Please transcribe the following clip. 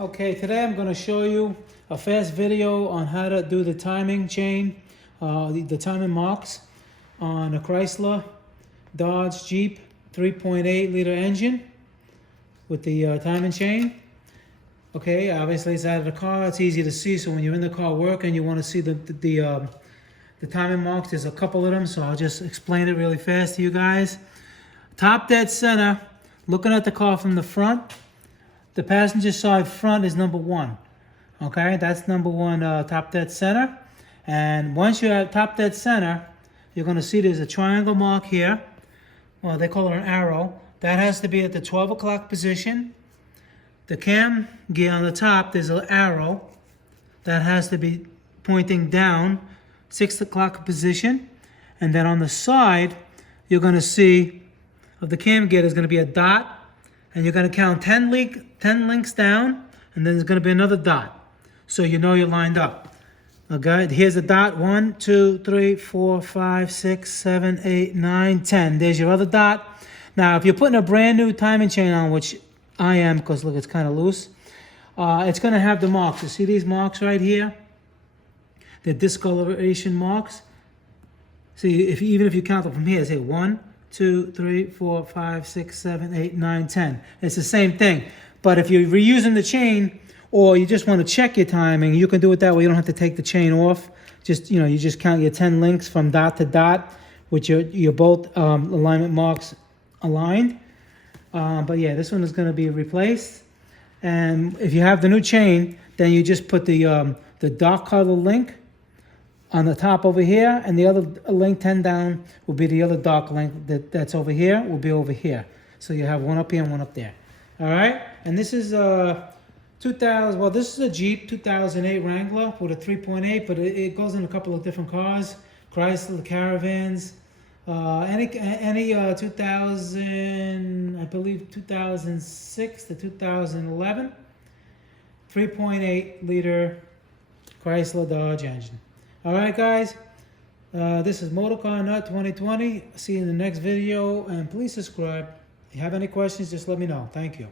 Okay, today I'm going to show you a fast video on how to do the timing chain, the timing marks on a Chrysler Dodge Jeep 3.8 liter engine with the timing chain. Okay, obviously it's out of the car, it's easy to see, so when you're in the car working, you want to see the timing marks. There's a couple of them, so I'll just explain it really fast to you guys. Top dead center, looking at the car from the front, the passenger side front is number 1. Okay, that's number 1, top dead center. And once you're at top dead center, you're going to see there's a triangle mark here. Well, they call it an arrow. That has to be at the 12 o'clock position. The cam gear on the top, there's an arrow that has to be pointing down, 6 o'clock position. And then on the side, you're going to see of the cam gear, there's going to be a dot. And you're going to count 10 links down, and then there's going to be another dot. So you know you're lined up. Okay, here's a dot. 1, 2, 3, 4, 5, 6, 7, 8, 9, 10. There's your other dot. Now, if you're putting a brand new timing chain on, which I am, because look, it's kind of loose, it's going to have the marks. You see these marks right here? The discoloration marks. See, even if you count them from here, say 1, 2, 3, 4, 5, 6, 7, 8, 9, 10. It's the same thing. But if you're reusing the chain or you just want to check your timing, you can do it that way. You don't have to take the chain off. Just, you just count your 10 links from dot to dot with your both alignment marks aligned. But yeah, this one is going to be replaced. And if you have the new chain, then you just put the dark color link on the top over here, and the other link 10 down will be the other dark link that's over here, will be over here. So you have one up here and one up there. All right, and this is this is a Jeep 2008 Wrangler with a 3.8, but it goes in a couple of different cars, Chrysler Caravans, any 2000, I believe 2006 to 2011, 3.8 liter Chrysler Dodge engine. All right, guys, this is Motorcar Nut 2020. See you in the next video, and please subscribe. If you have any questions, just let me know. Thank you.